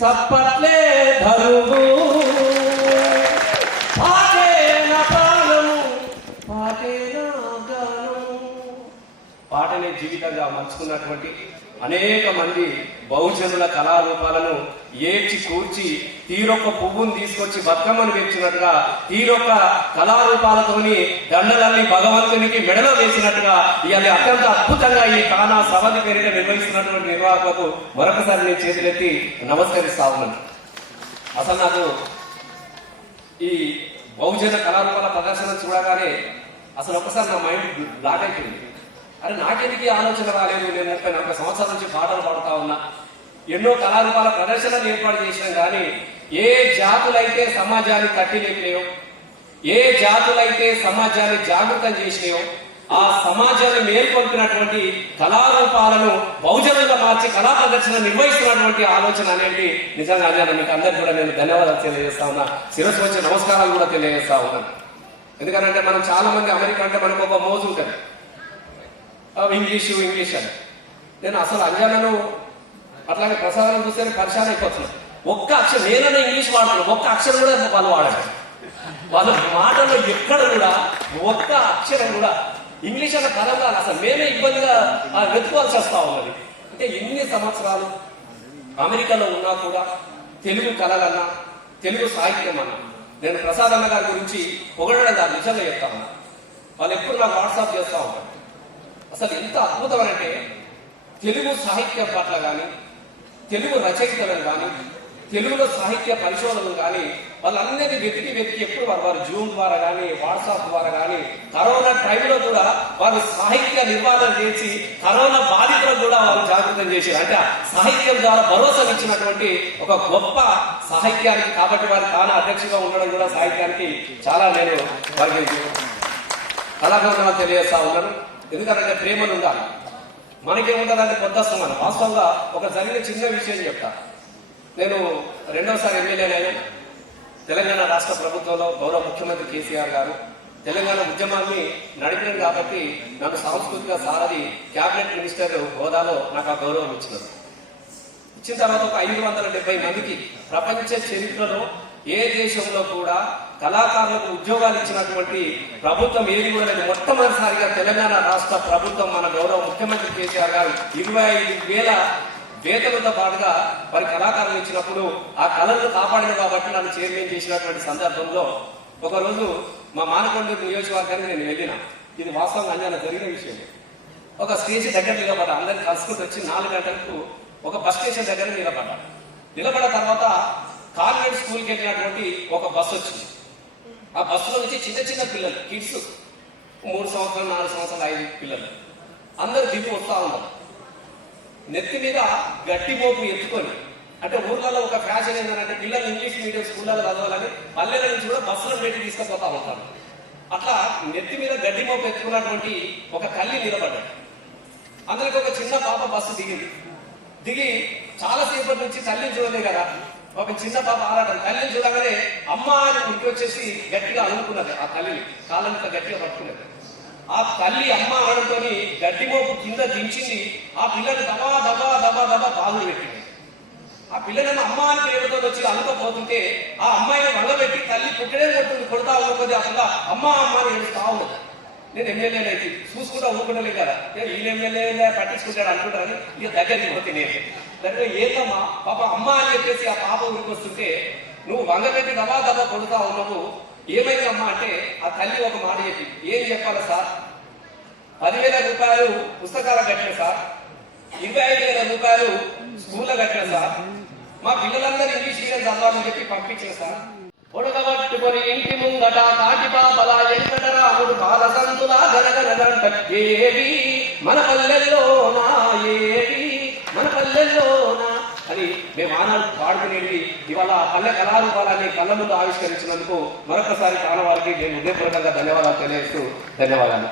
చప్పట్లే ధరువు పాటేన ప్రాణము పాటేన గానము. పాటనే జీవితంగా మలుచుకున్నటువంటి అనేక మంది బహుజనుల కళారూపాలను ఏడ్చి కూర్చి తీరొక్క పువ్వును తీసుకొచ్చి బతుకమ్మను పెంచినట్టుగా తీరొక్క కళారూపాలతోని దండలల్ని భగవంతునికి మెడలో వేసినట్టుగా ఇవాళ అత్యంత అద్భుతంగా ఈ కానా సవతి పేరిట నిర్వహిస్తున్నటువంటి నిర్వాహకులకు మరొకసారి నేను చేతులెత్తి నమస్కరిస్తా ఉన్నాను. అసలు నాకు ఈ బహుజన కళారూపాల ప్రదర్శన చూడగానే అసలు ఒకసారి నా మైండ్ బ్లాక్ అయిపోయింది. అరే నాకెందుకు ఆలోచన రాలేదు? నేను 30-40 సంవత్సరాల నుంచి పాటలు పాడుతా ఉన్నా, ఎన్నో కళారూపాల ప్రదర్శనలు ఏర్పాటు చేసినాం. కానీ ఏ జాతులైతే సమాజాన్ని కట్టి లేపినాయో, ఏ జాతులైతే సమాజాన్ని జాగృతం చేసినాయో, ఆ సమాజాన్ని మేల్కొల్పినటువంటి కళారూపాలను బహుజనులుగా మార్చి కళా ప్రదర్శన నిర్వహిస్తున్నటువంటి ఆలోచన అనేది నిజంగా మీకు అందరికీ కూడా నేను ధన్యవాదాలు తెలియజేస్తా ఉన్నా, శిరస్సు వచ్చే నమస్కారాలు కూడా తెలియజేస్తా ఉన్నాను. ఎందుకంటే మనం చాలా మంది అమెరికా అంటే మనకు ఒక మోజు ఉంటుంది, ఇంగ్లీష్ అని. నేను అసలు అంజనను అట్లాగే ప్రసాదం చూస్తేనే పరిశాన్ అయిపోతున్నాను. ఒక్క అక్షరం నేనైనా ఇంగ్లీష్ వాడుతున్నాను, ఒక్క అక్షరం కూడా వాళ్ళు వాడారు. వాళ్ళ మాటల్లో ఎక్కడ కూడా ఒక్క అక్షరం కూడా ఇంగ్లీష్ అన్న పదం కాదు. అసలు మేమే ఇబ్బందిగా వెతుకోవాల్సి వస్తా ఉన్నది. అంటే ఎన్ని సంవత్సరాలు అమెరికాలో ఉన్నా కూడా తెలుగు కళలన్నా తెలుగు సాహిత్యం అన్నా నేను ప్రసాద్ అన్న గారి గురించి పొగడడం దాన్ని నిజంగా చెప్తా ఉన్నా. వాళ్ళు ఎప్పుడు నాకు వాట్సాప్ చేస్తూ ఉంటారు. అసలు ఎంత అద్భుతం అంటే తెలుగు సాహిత్యం పట్ల కానీ తెలుగు రచయితలను కానీ తెలుగులో సాహిత్య పరిశోధనలు కానీ వాళ్ళందరినీ వెతికి ఎప్పుడు వారు జూమ్ ద్వారా కానీ వాట్సాప్ ద్వారా కానీ కరోనా టైంలో కూడా వారు సాహిత్య నిర్వహణ చేసి కరోనా బాధితులకు కూడా వారు జాగృతం చేశారు. అంటే సాహిత్యం ద్వారా భరోసా ఇచ్చినటువంటి ఒక గొప్ప సాహిత్యానికి. కాబట్టి వారి తాను అధ్యక్షుగా ఉండడం కూడా సాహిత్యానికి చాలా నేను వారికి కళాకారులు తెలియజేస్తా ఉన్నాను. ఎందుకంటే ప్రేమలు ఉండాలి. మనకేముంటుందంటే పొద్దుస్తున్నాను. వాస్తవంగా ఒక జరిగిన చిన్న విషయం చెప్తా. నేను 2వసారి ఎమ్మెల్యేనైనా తెలంగాణ రాష్ట్ర ప్రభుత్వంలో గౌరవ ముఖ్యమంత్రి కేసీఆర్ గారు తెలంగాణ ఉద్యమాన్ని నడిపినారు కాబట్టి నాకు సాంస్కృతిక సారథి క్యాబినెట్ మినిస్టర్ హోదాలో నాకు ఆ గౌరవం ఇచ్చినారు. ఇచ్చిన తర్వాత ఒక 570 మందికి ప్రపంచ చరిత్రలో ఏ దేశంలో కూడా కళాకారులకు ఉద్యోగాలు ఇచ్చినటువంటి ప్రభుత్వం ఏది కూడా లేదు. మొట్టమొదటిసారిగా తెలంగాణ రాష్ట్ర ప్రభుత్వం మన గౌరవ ముఖ్యమంత్రి కేసీఆర్ గారు 25,000 వేతనంతో పాటుగా వారి కళాకారులు ఇచ్చినప్పుడు ఆ కళలను కాపాడింది కాబట్టి నన్ను చైర్మన్ చేసినటువంటి సందర్భంలో ఒకరోజు మా మానకొండూరు నియోజకవర్గానికి నేను వెళ్ళిన. ఇది వాస్తవంగా అంజన జరిగిన విషయం. ఒక స్టేజ్ దగ్గర నిలబడ్డా, అందరిని కలుసుకుంటూ వచ్చి 4 గంటలకు ఒక బస్ స్టేషన్ దగ్గర నిలబడ్డా. నిలబడ్డ తర్వాత కాన్వెంట్ స్కూల్కి వెళ్ళినటువంటి ఒక బస్సు వచ్చింది. ఆ బస్సులో నుంచి చిన్న పిల్లలు, కిడ్స్, 3 సంవత్సరాలు 4 సంవత్సరాలు 5 పిల్లలు అందరు దిగు వస్తా ఉన్నారు. నెత్తి మీద గట్టి మోపు ఎత్తుకొని. అంటే ఊర్లలో ఒక ఫ్యాషన్ ఏంటంటే పిల్లలు ఇంగ్లీష్ మీడియం స్కూళ్ళలో చదవాలని పల్లెల నుంచి కూడా బస్సులను పెట్టి తీసుకుపోతా ఉంటారు. అట్లా నెత్తి మీద గడ్డి మోపు ఎత్తుకున్నటువంటి ఒక తల్లి నిలబడ్డాడు. అందరికి ఒక చిన్న పాప బస్సు దిగి చాలాసేపటి నుంచి తల్లిని చూడలే కదా, ఒక చిన్న పాప ఆరాటం తల్లిని చూడగానే అమ్మ అని ఉరికి వచ్చేసి గట్టిగా అనుకున్నది. ఆ తల్లిని కాళ్ళంత గట్టిగా పట్టుకున్నది. ఆ తల్లి అమ్మ అనడంతో గడ్డి మోపు కింద దించింది. ఆ పిల్లని దబా దబా దబా దబా బాధలు పెట్టింది. ఆ పిల్లలను అమ్మ అని పేరుతో వచ్చి అనుకోపోతుంటే ఆ అమ్మాయిని వంగబెట్టి తల్లి పుట్టడే కొడుతా ఉన్నది. ఆ పిల్ల అమ్మ అమ్మ అని ఏడుస్తా ఉన్నది. నేను ఎమ్మెల్యేనైతే చూసుకుంటా ఊరుకుంటలే కదా, ఈయన ఎమ్మెల్యే పట్టించుకుంటాడు అనుకుంటారని ఇక దగ్గరికి పోతే నేను దగ్గర ఏందమ్మా పాప అమ్మ అని చెప్పేసి ఆ పాప ఊరికి వస్తుంటే నువ్వు వంగబెట్టి దబా దబా కొడుతా ఉన్నావు, ఏమైందమ్మా అంటే ఆ తల్లి ఒక మాట చెప్పి, ఏం చెప్పాలా సార్, 10,000 రూపాయలు పుస్తకాలకు కట్టిన సార్, 25,000 రూపాయలు స్కూల్లో కట్టిన సార్, మా పిల్లలందరూ ఇంగ్లీష్ మీడియం చదవాలని చెప్పి పంపించిన సార్, పొడగబట్టుకొని ఇంటి ముంగట కాటి పాపల ఎంకటరాముడు పాల సంతులా గనగనగంట ఏవి మన పల్లెల్లోనా, ఏవి మన పల్లెల్లోనా అని మేము ఆనాడు పాడుకునేది. ఇవాళ పల్లె కళారూపాలని కళ్ళ ముందు ఆవిష్కరించినందుకు మరొకసారి ప్రాణవారికి నేను హృదయపూర్వకంగా ధన్యవాదాలు తెలియజేస్తూ ధన్యవాదాలు.